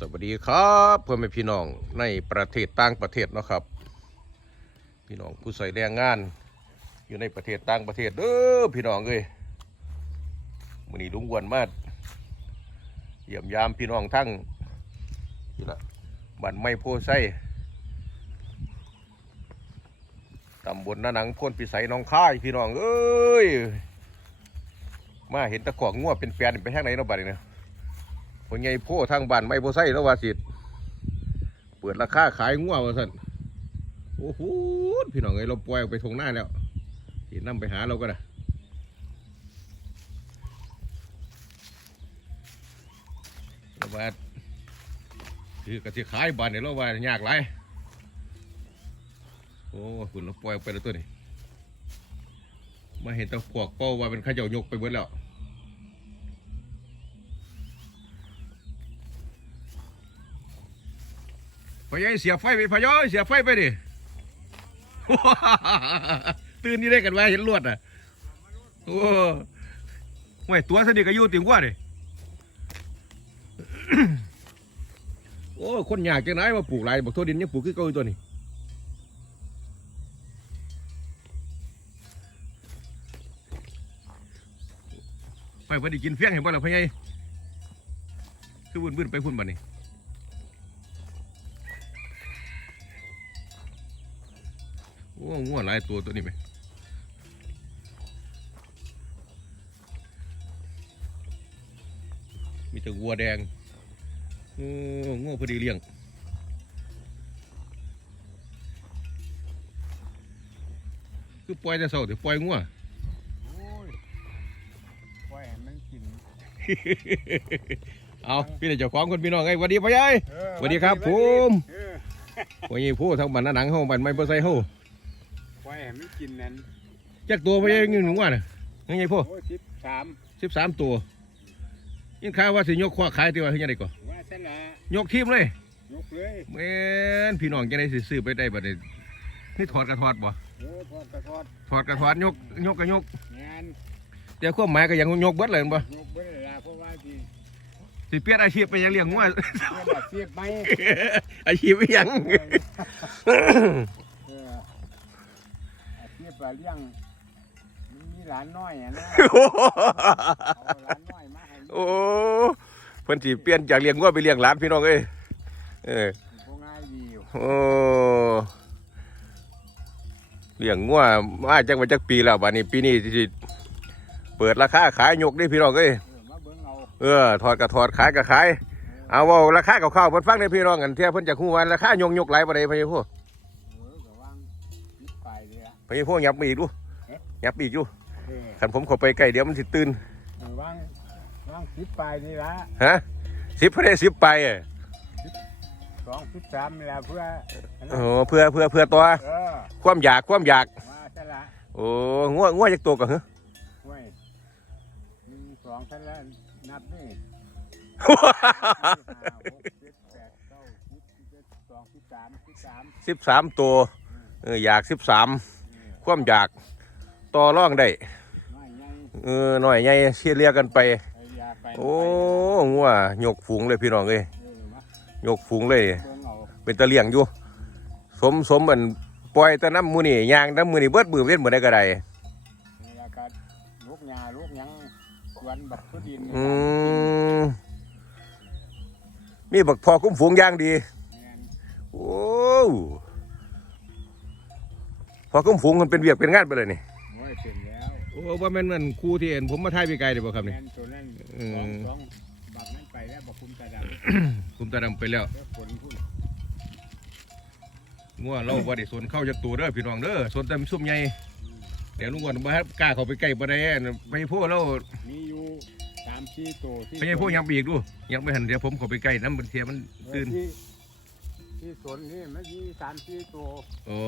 สวัสดีครับเพื่อนแม่พี่น้องในประเทศต่างประเทศนะครับ พี่น้องผู้ใส่แรงงาน อยู่ในประเทศต่างประเทศเด้อพี่น้องเอ้ยมื้อนี้ลุงวนมาเยี่ยมยามพี่น้องทั้งนี่ละบ้านไม้โพไส้ตำบลนาหนังพ้นปิสัยหน้องค่ายพี่น้องเอ้ยมาเห็นตะกอกงัวเป็นแฟนไปทางไหนเนาะบัดนี้เนาะ คนใหญ่โพทางบ้านไม่โพไส้แล้วว่าสิเปิดราคาขายงัวว่าสั่นโอ้โหพี่น้องเอ้ยเราปล่อยออกไปทงหน้าแล้วสินำไปหาเราก็นะแล้วว่าคือกะสิขายบ้านเนี่ยเราว่ายากไรโอ้คุณเราปล่อยไปแล้วตัวนี้มาเห็นตะพวกเป้าว่าเป็นข้าเจ้ายกไปหมดแล้ว พยายเสียไฟไปพยอยเสียไฟไปดิตื่นนี่ได้กันไว้เห็นลวดอะโอ้ไม่ตัวสนิทกับยูติงกว่าดิโอ้คนอยากจะไหนมาปลูกไรบอกโทษดินยังปลูกขึ้นเก้าอยู่ตัวนี้ไปพอดีกินเฟี้ยงเห็นบ่ล่ะพะยัยคือวุ่นวุ่นๆไปพุ่นบ่นี่ อ้งัวหลายตัวตัวนี้ไหมมีแต่วัวแดงโอ้งัวพอดีเลี้ยงคือปล่อยแต่เสาแต่ปล่อยงัวโอ้ยปล่อยให้มันกิน เอาพี่เจ้าของคนพี่น้องไงสวัสดีพ่อใหญ่เออสวัสดีครับวัผดีมเออพ่อใหญ่ผู้ทั้งบ้านหน้าหนังเฮาบ้านไม้บ่ใส่เฮาปล่อ ยให้มันกินนั่นจักตัวพ่อใหญ่เงินหนูว่าน่ะยังไงพ่อโอ้ยสิบสามสิบสามตัวยังข่าวว่าสิยกคว้าขายที่ว่าเฮ็ดจังไดก่อว่าซะละยกทีมเลยยกเลยแม่นพี่น้องจะได้สิซื้อไปได้บัดนี้นี่ถอดกระถอดบ่เออทอดกระทอดถอดกระถอดยกยกกระยกงานแต่ความหมายก็ยังยกเบิดเลยแม่นบ่ยกเวลาเพราะว่าที่สิเปลี่ยนอาชีพไปยังเลี้ยงงัวเพื่อนอาชีพไหม อาชีพอีหยัง เอออาเลี้ยงมีหลานน้อยอะนะเอาหลานน้อยมาให้โอ้เพิ่นสิเปลี่ยนจากเลี้ยงงัวไปเลี้ยงหลานพี่น้องเอ้ยเออพวกง่ายดีอยู่โอ้เลี้ยงงัวมาจังว่าจักปีแล้วบัดนี้ปีนี้สิเปิดราคาขายยกได้พี่น้องเอ้ยเออมาเบิ่งเอาเออถอดก็ถอดขายก็ขายเอาเว่าราคากับข้าๆเพิ่นฟังได้พี่น้องกันเที่ยเพิ่นจะฮู้ว่าราคายงยกหลายบ่ได้พะ เลยอะพะยะพูยับมาอีกดูยับอีกอยู่เออคันผมเข้าไปใกล้เดี๋ยวมันสิตื่นเออวางวางสิบไปนี่ละฮะ10พอได้10ไปอะสองสิบสามนี่ละเพื่ออันโอ้นั้นเพื่อเพื่อเพื่อตัวเออความอยากความอยากมาซะละโอ้งัวงัวจักตัวก็หึเว้ยหนึ่งสองซะละนับนี่ห้าหกเจ็ดแปดเก้าสิบสิบเอ็ดสิบสองสิบสามสิบสาม 13ตัวเอออยาก13ความอยากต่อรองได้น้อยใหญ่เออหน่อยใหญ่เชียเรียกันไปไปยาไปโอ้งัวยกฝูงเลยพี่น้องเอ้ยเออมายกฝูงเลยเบิ่งเอาเป็นตะเลียงอยู่ สมสมเหมือนปล่อยแตะน้ำมือนี่ยางน้ำมือนี่เบิดมือเว้นเหมือนได้กระไดนี่ละก็ลูกหญ้าลูกหยังสวนบักทุดินอืมมีบักพอคุ้มฝูงอย่างดีแม่นโอ้ พอคุ้มฝูงมันเป็นเวียกเป็นงานไปเลยนี่โอ้ยเป็นแล้วโอ้ว่าแม่นมันครูที่เห็นผมมาถ่ายไปไกลเดี๋ยวบ่ครับนี่แม่นตัวนั้นอืสองมสองบักนั้นไปแล้วบักคุมตาดผมตาดำไปแล้วำแล้วฝนพุ่นงัวเราบ่ได้สนเข้าจากตัวเด้อพี่น้องเด้อสนแต่ซุ่มใหญ่เดี๋ยวลุงก่อนบ่ครับกล้าเข้าไปใกล้บ่ได้ไปพูดเรามีอยู่สามสี่ตัวที่ไปพูดยังไปอีกดูยังไม่หันเดี๋ยวผมเข้าไปใกล้น้ำมันเทียมันเออตื่นที่ที่สวนนี่มันมีสามสี่ตัวโอ้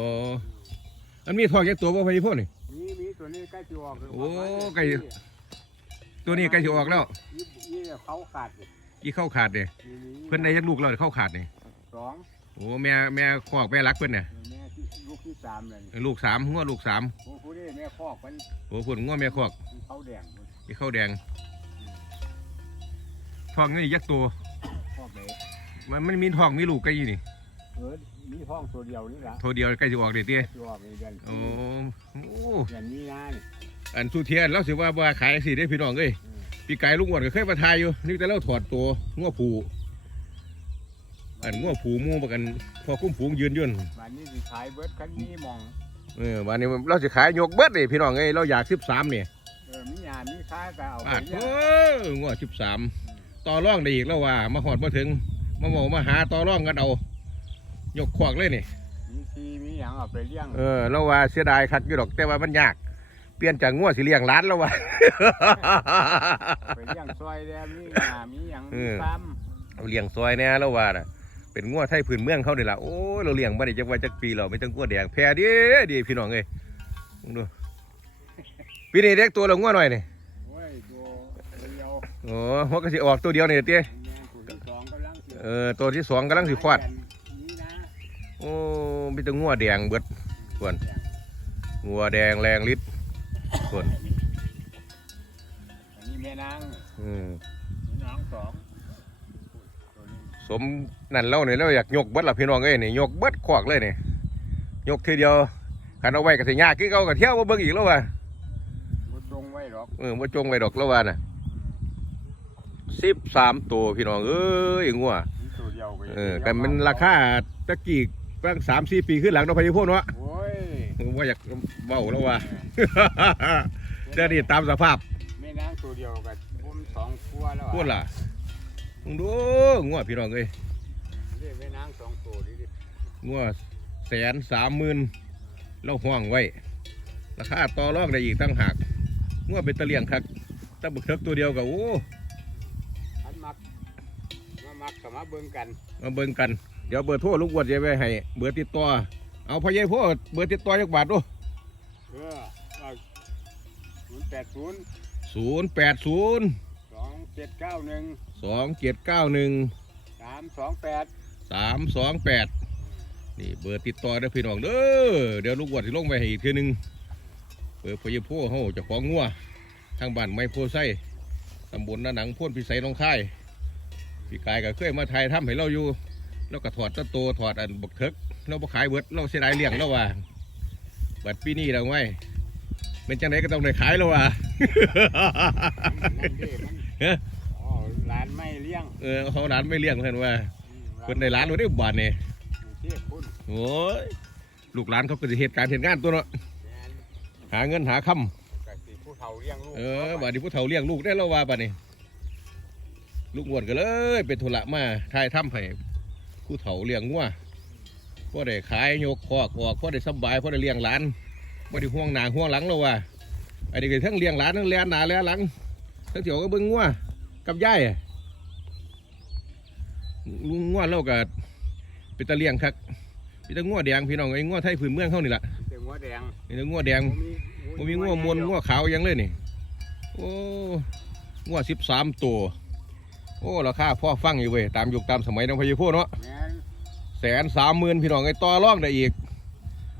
อันมีทองแค่ตัวบ่ไปพูดนี่ มีมีตัวนี้ใกล้จะออกโอ้ใกล้ ตัวนี้ใกล้จะออกแล้วยี่ยี่เขาขาดนี่กี่เข้าขาดเนี่ยมีมีเพิ่นได้ยักลูกแล้วเข้าขาดนี่สองโอ้แม่แม่คอกแม่รักเพิ่นเนี่ยแม่ที่ลูกที่สามเลยลูกสามงัวลูกสามโอ้ผู้นี้แม่คอกมันโอ้พุ่นงัวแม่คอกมันเขาแดงมันกี่เข้าแดงทองนี่ยักตัวคอกเลยอมันมันมีท้องมีลูกใกล้อยู่นี่เออ มีห้องตัวเดียวนี่ละโทรเดียวใกล้จะออกเด็ดเตี้ยตัวมีเดือนโอ้โอ้อย่างนี้นะนี่อันสุเทียนแล้วสิว่าว่าขายสิได้พี่น้องเอ้ยอืมพี่ไก่ลุงอ้วนก็เคยมาทายอยู่นี่แต่เราถอดตัวง้อผูอันง้อผูหมูประกันพอคุ้มผูงยืนยืนวันนี้สิขายเบิร์ดคันนี้มองเออวันนี้เราจะขายยกเบิดเลยพี่น้องเอ้ยเราอยากสิบสามเนี่ยเออมีหยามีค้าก็เอาไปปาดเลี้ยโอ้งง้อสิบสามต่อร่องได้อีกแล้วว่ามาหอดมาถึงมาบอกมาหาต่อร่องกันเอา ยกขวากเลยนี่ มีทีมีอย่างเอาไปเลี้ยงเออเราว่าเสียดายคักอยู่ดอกแต่ว่ามันยาก เปลี่ยนจากง้อสิเลี้ยงร้านแล้วว่า ไปเลี้ยงซอยแล้วมีหยามีอย่างเอมีอซ้เอาเลี้ยงซอยแน่แล้วว่าน่ะ เป็นง้อไทยพื้นเมืองเขานี่ล่ะโอ้ยเราเลี้ยงมาได้จักว่าจักปีเราไม่ต้องง้อแดงแพ้ดีดีพี่น้องเอ้ยมึงดูปีนี้เด็กตัวเราง้อหน่อยนี่ำโอ้ยตัวเดียวโอ้หัวก็สิออกตัวเดียวนี่เตี้ยแม่งตัวที่สองกำลังสิเออตัวที่สองกำลังสิควาดนี่นะโอ้มีแต่ง้อแดงเบิดส่วนงัวแดงแรงฤทธิ์ส่วนอันนี้แม่นางอืมแม่นางสองตัวนี้สมนั่นเราเนี่ยเราอยากยกเบิดล่ะพี่น้องเอ้ยนี่ยกเบิดขวากเลยนี่ยกทีเดียวคันเอาไว้ก็สิยากคือเก่าก็เที่ยวมาเบิ่งอีกแล้วว่าบ่ตรงไว้หรอกเออมาจงไว้ดอกแล้วว่าน่ะสิบสามตัวพี่น้องเอ้ยงัวมีตัวเดียวไปเออกันมันราคาตะกี้ ตั้งสามสี่ปีขึ้นหลังเราะพะยพวกเนาะโอ้ยว่าอยากเบาแล้วว่าเดี๋ยวนี้ตามสภาพแม่นางตัวเดียวกับผมสองคัวแล้วอะพูดล่ะมึงดูงัวพี่น้องเอ้ยเรียกแม่นางสองตัวดิดิงัวแสนสามหมื่นเราห้องไว้ ราคาต่อรองได้อีกตั้งหากงัวเป็นตะเลียงคักตะบึกเทิกตัวเดียวกับโอ้อันมักมามักกับมาเบิ่งกัน มาเบิ่งกัน เดี๋ยวเบอร์โทรลุงอ้วนจะไปให้เบอร์ติดต่อ เอาพ่อใหญ่พ่อเบอร์ติดต่อจักบาทดูเออศูนย์แปดศูนย์ศูนย์แปดศูนย์สองเจ็ดเก้าหนึ่งสองเจ็ดเก้าหนึ่งสามสองแปดสามสองแปดนี่เบอร์ติดต่อเด้อพี่น้องเด้อเดี๋ยวลุงอ้วนสิลงไปให้อีกทีหนึงเบอร์พ่อใหญ่พ่อเฮาเจะของงัวทางบ้านไม้โพไส้ตำบลนาหนังพ่นพิสัยหน้องค่ายพี่กายก็เคยมาไทยทำให้เราอยู่ แล้วก็ถอดตะโตถอดอันบักเถิกเราบ่ขายเบิดเราเสียดายเลี้ยงแล้วว่าบัดปีนี้เราไงเป็นจังไดก็ต้องได้ขายแล้วว่านั่นเด้มันเอ้ออ๋อร้านไม่เลี้ยงเออเขาร้านไม่เลี้ยงเพื่อนว่าอืมเพิ่นได้ร้านไว้ได้บาทนี่เทียบพุ่นโอ้ยลูกหลานเขาก็จะเหตุการณ์เหตุงานตัวเนาะแม่นหาเงินหาคกะสิผู้เฒ่าเลี้ยงลูกำเออบาดนี้ผู้เฒ่าเลี้ยงลูกได้แล้วว่าบาดนี้ลูกอ้วนก็เลยเป็นธุระมาทายถ้ำให้ ผู้เฒ่าเลี้ยงงัวพ่อได้ขายยกคอกออกพ่อได้สำบายพ่อได้เลี้ยงหลานพ่ได้ห่วงหน้าห่วงหลังแล้วว่าอันนี้ก็ทั้งเลี้ยงหลานทั้งเลี้ยงหน้าเลี้ยงหลังทั้งเถียวก็เบิ่งงัวกับยายอะลุงงัวเราก็เป็นตะเลี้ยงคักเป็นตะงัวแดงพี่น้องไอ้งัวไทยพื้นเมืองเขานี่แหละเต็มหัวแดงนี่ตะงัวแดงบ่มันมีงัวมวนงัวขาวอยังเลยนี่โอ้งัวสิบสามตัวโอ้ราคาพ่อฟังอยู่เว้ยตามยุคตามสมัยน้องพายุพูดเนาะ แม่นแสนสามหมื่นพี่น้องไอ้ต่อรองได้อีก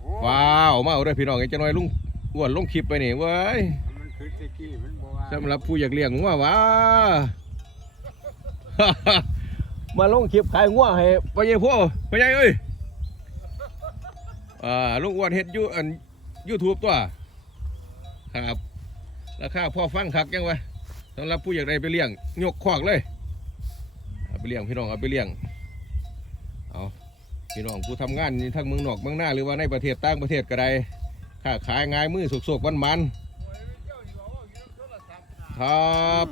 โอ้ว้าวมาเอาได้อพี่น้องไอ้จะน้อยลุงอ้วนลงคลิปไปนี่เว้ยมันคือตะกี้มันบ่ว่าสำหรับผู้อยากเลี้ยงงัวว้ามาลงคลิปขายงัวให้พายุพูดพายุเอ้ยอ่าลุงอ้วนเฮ็ดยูอันยูทูบตัวครับราคาพอฟังคักยังวะสำหรับผู้อยากได้ไปเลี้ยงยกขวากเลยเอาไปเลี้ยงพี่น้องเอาไปเลี้ยงเอา พี่น้องผู้ทำงานนี่ทั้งเมืองนอกเมืองหน้าหรือว่าในประเทศต่างประเทศก็ได้ค้าขายง่ายมือสุกๆวันมันๆครับ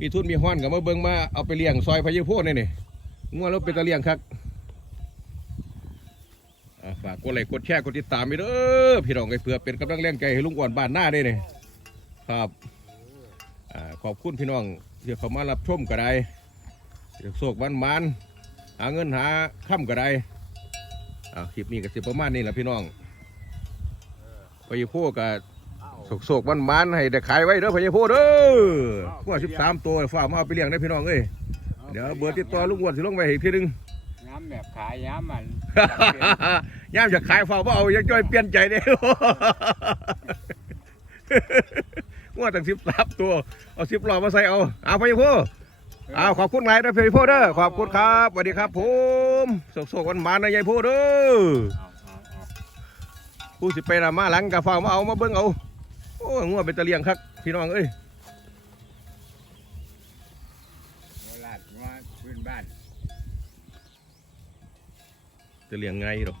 มีทุนมีห้อนกับมาเบิ่งมาเอาไปเลี้ยงซอยพายุโพดนี่นี่งัวเราเป็นตะเลี้ยงคักอ่าฝากกดไลค์กดแชร์กดติดตามไปเด้อพี่น้องไอ้เพื่อเป็นกำลังแรงใจให้ลุงอ้วนบ้านหน้าได้นี่ครับอ่าขอบคุณพี่น้องที่เขามารับชมก็ได้อยากโศกวันมันๆหาเงินหาค่ำก็ได้ อ่าคลิปนี้ก็สิประมาณนี้แหละพี่น้องพยาโพกับเอ้าโศกโศกวันมันๆให้ได้ขายไว้เด้อพยาโพเด้อขวดสิบสามตัวฝากมาเอาไปเลี้ยงได้อพี่น้องเอ้ยเดี๋ยวเบอร์ติดต่อลุงอ้วนสิลงไปอีกทีหนึงย้ำแบบขายย้ำมันย่ามจะขายฝากว่าเอายังจ้อยเปลี่ยนใจเด้องวดตั้งสิบสามตัวเอาสิบหลอมาใส่เอาเอาไปพู อ้าวขอบคุณหลายนะพี่โพเด้อขอบคุณครับสวัสดีครับผมโศกๆวันหมานะยายโพเด้อเอาเอาเอาผู้สิไปนะมาหลังกะฟ้ามาเอามาเบิ่งเอาโอ้งัวเป็นตะเลียงครับพี่น้องเอ้ยโบราณว่าพื้นบ้านตะเลียงไงดอก